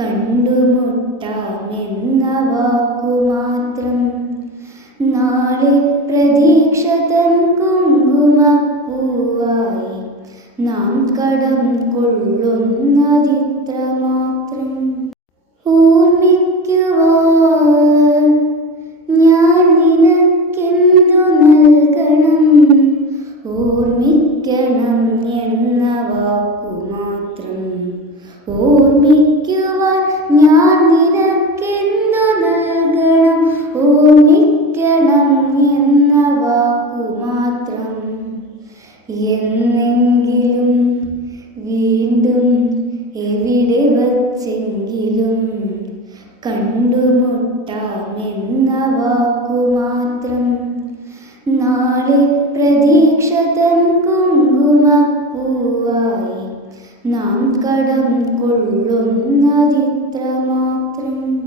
കണ്ടുമുട്ടാമെന്ന വാക്കുമാത്രം. നാളെ പ്രതീക്ഷ തൻ കുങ്കുമപ്പൂവായി നാം കടം കൊള്ളുന്നതിത്ര മാത്രം. ഓർമ്മിക്കുവാൻ ഞാൻ നിനക്കെന്തു നൽകണം? ഓർമ്മിക്കണം എന്ന വാക്കുമാത്രം. ഓർമ്മിക്കുവാൻ ഞാൻ നിനക്കെന്തു നൽകണം? ഓർമ്മിക്കണം എന്ന വാക്കുമാത്രം. എന്നെങ്കിലും വീണ്ടും എവിടെ വച്ചെങ്കിലും കണ്ടുമുട്ടാമെന്ന വാക്കുമാത്രം. നാളെ പ്രതീക്ഷ തൻ കുങ്കുമപ്പൂവായി നാം കടം കൊള്ളുന്നതിത്ര മാത്രം.